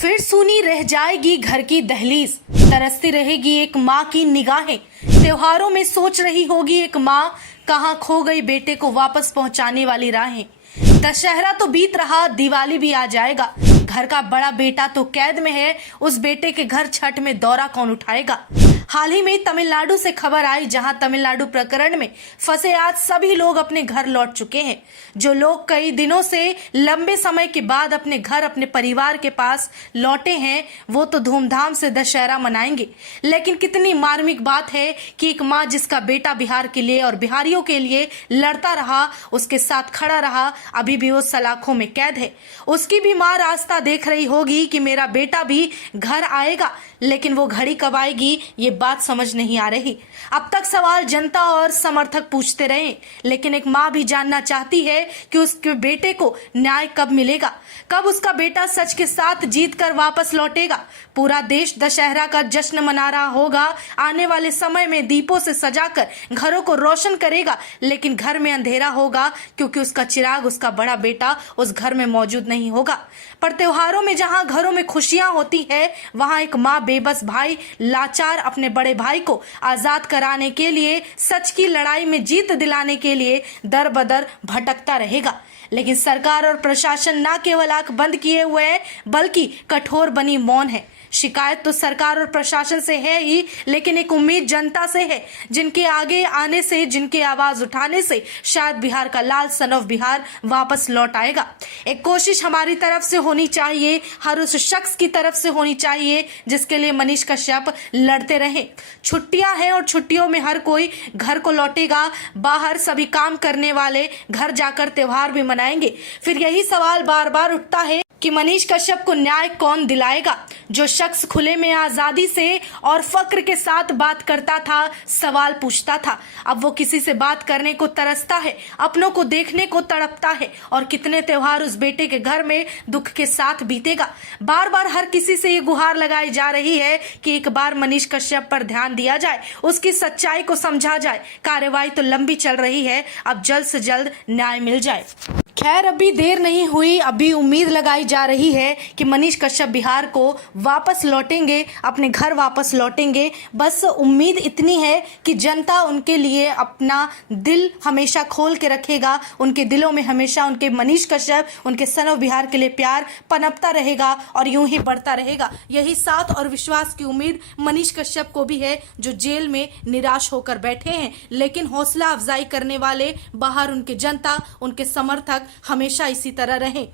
फिर सूनी रह जाएगी घर की दहलीज, तरसती रहेगी एक माँ की निगाहें। त्योहारों में सोच रही होगी एक माँ, कहाँ खो गई बेटे को वापस पहुंचाने वाली राहें। दशहरा तो बीत रहा, दिवाली भी आ जाएगा। घर का बड़ा बेटा तो कैद में है, उस बेटे के घर छठ में दौरा कौन उठाएगा। हाल ही में तमिलनाडु से खबर आई, जहां तमिलनाडु प्रकरण में फंसे आज सभी लोग अपने घर लौट चुके हैं। जो लोग कई दिनों से लंबे समय के बाद अपने घर, अपने परिवार के पास लौटे हैं, वो तो धूमधाम से दशहरा मनाएंगे। लेकिन कितनी मार्मिक बात है कि एक माँ जिसका बेटा बिहार के लिए और बिहारियों के लिए लड़ता रहा, उसके साथ खड़ा रहा, अभी भी वो सलाखों में कैद है। उसकी भी माँ रास्ता देख रही होगी कि मेरा बेटा भी घर आएगा, लेकिन वो घड़ी कब आएगी ये बात समझ नहीं आ रही। अब तक सवाल जनता और समर्थक पूछते रहे, लेकिन एक माँ भी जानना चाहती है कि उसके बेटे को न्याय कब मिलेगा, कब उसका बेटा सच के साथ जीत कर वापस लौटेगा। पूरा देश दशहरा का जश्न मना रहा होगा, आने वाले समय में दीपों से सजाकर घरों को रोशन करेगा, लेकिन घर में अंधेरा होगा क्योंकि उसका चिराग, उसका बड़ा बेटा उस घर में मौजूद नहीं होगा। पर त्योहारों में जहां घरों में खुशियां होती है, वहां एक माँ बेबस भाई लाचार अपने बड़े भाई को आजाद कराने के लिए, सच की लड़ाई में जीत दिलाने के लिए दर बदर भटकता रहेगा। लेकिन सरकार और प्रशासन न केवल आंख बंद किए हुए है, बल्कि कठोर बनी मौन है। शिकायत तो सरकार और प्रशासन से है ही, लेकिन एक उम्मीद जनता से है, जिनके आगे आने से, जिनके आवाज उठाने से शायद बिहार का लाल सन ऑफ बिहार वापस लौट आएगा। एक कोशिश हमारी तरफ से होनी चाहिए, हर उस शख्स की तरफ से होनी चाहिए जिसके लिए मनीष कश्यप लड़ते रहे। छुट्टियां हैं और छुट्टियों में हर कोई घर को लौटेगा, बाहर सभी काम करने वाले घर जाकर त्योहार भी मनाएंगे। फिर यही सवाल बार बार उठता है कि मनीष कश्यप को न्याय कौन दिलाएगा। जो शख्स खुले में आजादी से और फक्र के साथ बात करता था, सवाल पूछता था, अब वो किसी से बात करने को तरसता है, अपनों को देखने को तड़पता है। और कितने त्योहार उस बेटे के घर में दुख के साथ बीतेगा। बार बार हर किसी से ये गुहार लगाई जा रही है कि एक बार मनीष कश्यप पर ध्यान दिया जाए, उसकी सच्चाई को समझा जाए। कार्रवाई तो लंबी चल रही है, अब जल्द से जल्द न्याय मिल जाए। खैर, अभी देर नहीं हुई, अभी उम्मीद लगाई जा रही है कि मनीष कश्यप बिहार को वापस लौटेंगे, अपने घर वापस लौटेंगे। बस उम्मीद इतनी है कि जनता उनके लिए अपना दिल हमेशा खोल के रखेगा, उनके दिलों में हमेशा उनके मनीष कश्यप, उनके सन ऑफ बिहार के लिए प्यार पनपता रहेगा और यूं ही बढ़ता रहेगा। यही साथ और विश्वास की उम्मीद मनीष कश्यप को भी है, जो जेल में निराश होकर बैठे हैं। लेकिन हौसला अफजाई करने वाले बाहर उनके जनता, उनके समर्थक हमेशा इसी तरह रहें।